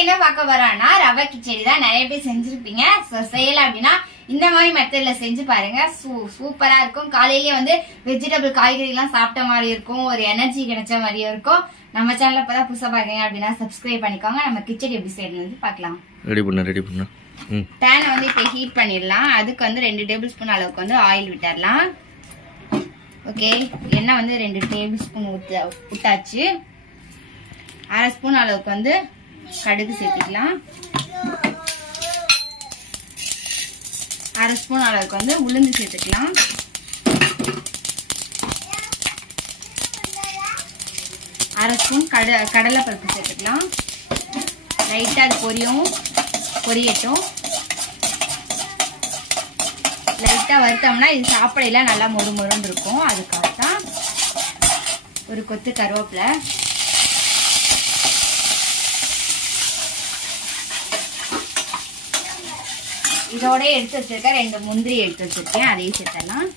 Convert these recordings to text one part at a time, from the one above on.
என்ன பார்க்க வரோம்னா ரவை கிச்சடி தான். நிறைய பேர் செஞ்சிருப்பீங்க. செய்யல அப்படின்னா இந்த மாதிரி மெத்தட்ல செஞ்சு பாருங்க. சூப்பரா இருக்கும். காலையிலேயே வந்து வெஜிடபிள் காய்கறி எல்லாம் சாப்பிட்ட மாதிரி இருக்கும். ஒரு எனர்ஜி கிடைச்ச மாதிரியும் இருக்கும். நம்ம சேனல்ல இப்பதான் புதுசா பாருங்க அப்படின்னா சப்ஸ்கிரைப் பண்ணிக்கோங்க. நம்ம கிச்சடி எப்படி செய்யறது பார்க்கலாம். ரெடி பண்ண பேனை வந்து இப்ப ஹீட் பண்ணிடலாம். அதுக்கு வந்து 2 டேபிள் ஸ்பூன் அளவுக்கு வந்து ஆயில் விட்டுறலாம். ஓகே, எண்ணெய் வந்து 2 டேபிள் ஸ்பூன் விட்டாச்சு. 1/2 ஸ்பூன் அளவுக்கு வந்து கடுகு சேர்த்துக்கலாம். 1/2 ஸ்பூன் அளவுக்கு வந்து உளுந்து சேர்த்துக்கலாம். 1/2 ஸ்பூன் கடலை பருப்பு சேர்த்துக்கலாம். லைட்டா அது பொரியட்டும். லைட்டா வறுத்தோம்னா இது சாப்பிடல நல்லா மொறுமொறுன்னு இருக்கும். அதுக்காக தான் ஒரு கொத்து கருவேப்பிலை, இதோட எடுத்து வச்சிருக்கேன். 2 முந்திரி எடுத்து வச்சிருக்கேன், அதையும் சேர்த்தலாம்.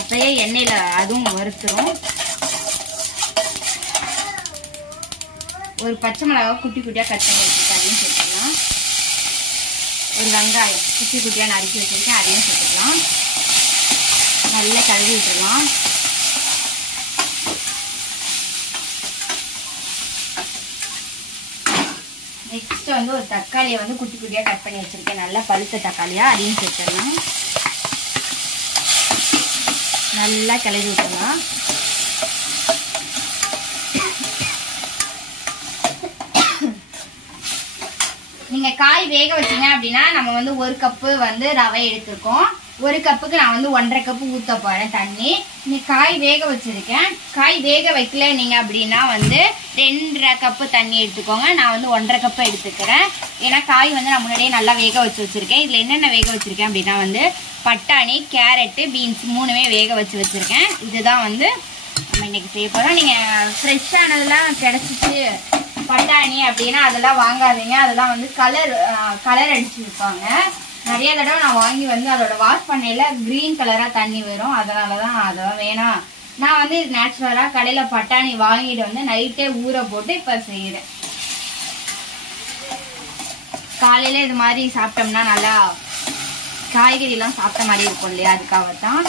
அப்பயே எண்ணெயில அதுவும் வறுத்துரும். ஒரு பச்சை மிளகாய் குட்டி குட்டியா கட் பண்ணி வச்சிருக்கேன், அதையும் சேர்த்துக்கலாம். ஒரு வெங்காயம் குட்டி குட்டியா நறுக்கி வச்சிருக்கேன், அதையும் சேர்த்துக்கலாம். நல்லா கழுவி விட்டுடலாம். நெக்ஸ்ட் வந்து ஒரு தக்காளியை வந்து குட்டி குட்டியா கட் பண்ணி வச்சிருக்கேன், நல்லா பழுத்த தக்காளியா, அதையும் சேர்த்துடலாம். நல்லா கிளறி விட்டுடலாம். நீங்க காய் வேக வச்சீங்க அப்படின்னா நம்ம வந்து 1 கப்பு வந்து ரவை எடுத்திருக்கோம். 1 கப்புக்கு நான் வந்து 1.5 கப்பு ஊத்த போறேன் தண்ணி. நீங்க காய் வேக வச்சிருக்கேன். காய் வேக வைக்கல நீங்க அப்படின்னா வந்து 2.5 கப்பு தண்ணி எடுத்துக்கோங்க. நான் வந்து 1.5 கப்பு எடுத்துக்கிறேன். ஏன்னா காய் வந்து நான் முன்னாடியே நல்லா வேக வச்சிருக்கேன். இதுல என்னென்ன வேக வச்சிருக்கேன் அப்படின்னா வந்து பட்டாணி, கேரட்டு, பீன்ஸ் 3மே வேக வச்சிருக்கேன். இதுதான் வந்து நம்ம இன்னைக்கு செய்ய போறோம். நீங்க ஃப்ரெஷ்ஷானதெல்லாம் கிடைச்சிச்சு பட்டாணி அப்படின்னா அதெல்லாம் வாங்காதீங்க. அதெல்லாம் வந்து கலர் அடிச்சு வைப்பாங்க. நிறைய தடவை நான் வாங்கி வந்து அதோட வாஷ் பண்ணையில கிரீன் கலரா தண்ணி வரும். அதனாலதான் அதெல்லாம் வேணாம். நான் வந்து நேச்சுரலா கடையில பட்டாணி வாங்கிட்டு வந்து நைட்டே ஊற போட்டு இப்ப செய்யறேன். காலையில இது மாதிரி சாப்பிட்டோம்னா நல்லா காய்கறி எல்லாம் சாப்பிட்ட மாதிரி இருக்கும் இல்லையா, அதுக்காகத்தான்.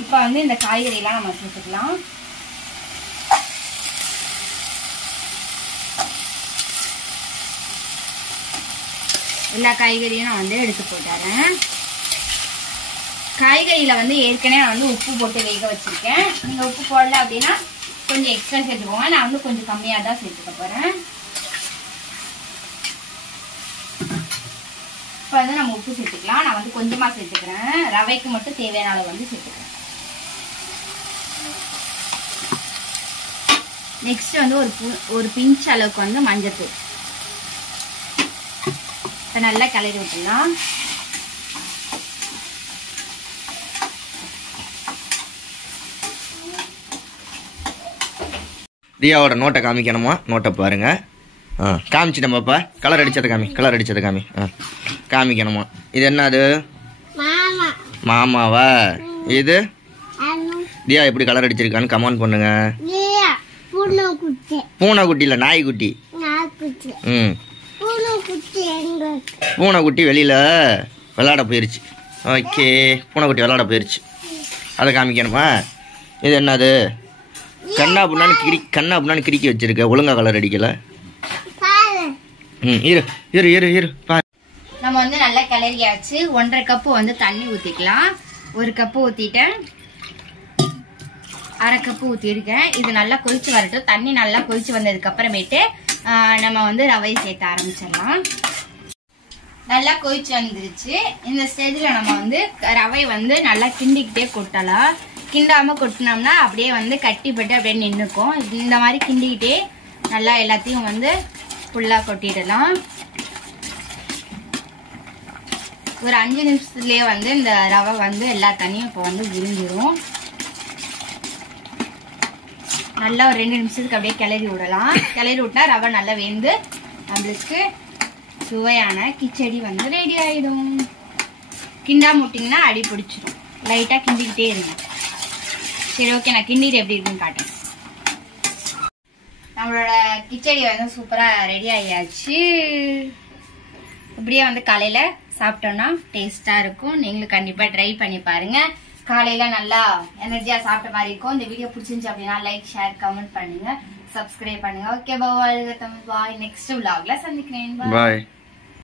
இப்ப வந்து இந்த காய்கறி எல்லாம் நம்ம சேர்த்துக்கலாம். எல்லா காய்கறியும் நான் வந்து எடுத்து போட்டுறேன். காய்கறியில வந்து ஏற்கனவே நான் வந்து உப்பு போட்டு வேக வச்சிருக்கேன். நீங்க உப்பு போடல அப்படின்னா கொஞ்சம் எக்ஸ்ட்ரா சேர்த்துக்கோங்க. நான் வந்து கொஞ்சம் கம்மியா தான் சேர்த்துக்க போறேன். இப்ப வந்து நம்ம உப்பு சேர்த்துக்கலாம். நான் வந்து கொஞ்சமா சேர்த்துக்கிறேன். ரவைக்கு மட்டும் தேவையான அளவு வந்து சேர்த்துக்கிறேன். நெக்ஸ்ட் வந்து ஒரு பிஞ்ச் அளவுக்கு வந்து மஞ்சத்தூள். நல்லா கிளறி விட்டுலாம். தியாவோட நோட்டை காமிக்கணுமா? நோட்டை பாருங்க. காமிச்சிட்டேன் பாப்பா. கலர் அடிச்சதை காமி. காமிக்கணுமா? இது என்னது? மாமாவா? இது தியா எப்படி கலர் அடிச்சிருக்கான்னு கமெண்ட் பண்ணுங்க. பூனைக்குட்டி இல்ல, நாய்க்குட்டி. பூனைக்குட்டி வெளியில விளையாட போயிருச்சு. ஓகே, பூனைக்குட்டி விளையாட போயிருச்சு. அதை காமிக்கணுமா? இது என்னது? கண்ணா புண்ணான்னு கிறுக்கி வச்சிருக்க, ஒழுங்கா கலர் அடிக்கல. இரு பாரு. நம்ம வந்து நல்லா கிளறியாச்சு. 1.5 கப்பு வந்து தண்ணி ஊத்திக்கலாம். 1 கப்பு ஊத்திட்டேன், 1/2 கப்பு ஊத்திருக்கேன். இது நல்லா கொதிச்சு வரட்டும். தண்ணி நல்லா கொதிச்சு வந்ததுக்கு அப்புறமேட்டு நம்ம வந்து ரவை சேர்த்த ஆரம்பிச்சிடலாம். நல்லா கொதிச்சு வந்துருச்சு. இந்த ஸ்டேஜ்ல நம்ம வந்து ரவை வந்து நல்லா கிண்டிக்கிட்டே கொட்டலாம். கிண்டாம கொட்டினோம்னா அப்படியே வந்து கட்டிப்பட்டு அப்படியே நின்னுக்கும். இந்த மாதிரி கிண்டிக்கிட்டே நல்லா எல்லாத்தையும் வந்து ஃபுல்லா கொட்டிடலாம். ஒரு 5 நிமிஷத்துலயே வந்து இந்த ரவை வந்து எல்லா தண்ணியும் இப்போ வந்து விரிஞ்சிரும். நல்லா ஒரு 2 நிமிஷத்துக்கு அப்படியே கிளறி விடலாம். கிளறி விட்டா ரவை நல்லா வெந்து நம்மளுக்கு சுவையான கிச்சடி வந்து ரெடி ஆயிடும். கிண்டா முட்டிங்கன்னா அடி பிடிச்சிடும். லைட்டா கிண்டிக்கிட்டே இருங்க. சரி, ஓகே, நான் கிண்டிட்டு எப்படி இருக்குன்னு காட்டுறேன். நம்மளோட கிச்சடி வந்து சூப்பரா ரெடி ஆயாச்சு. இப்படியே வந்து காலையில சாப்பிட்டோம்னா டேஸ்டா இருக்கும். நீங்களும் கண்டிப்பா ட்ரை பண்ணி பாருங்க. காலையில நல்லா எனர்ஜியா சாப்பிட்ட மாதிரி இருக்கும். இந்த வீடியோ பிடிச்சிருந்துச்சு அப்படின்னா லைக், ஷேர், கமெண்ட் பண்ணுங்க, சப்ஸ்கிரைப் பண்ணுங்க. Okay bye. நெக்ஸ்ட் vlogல சந்திக்கிறேன். பாய்.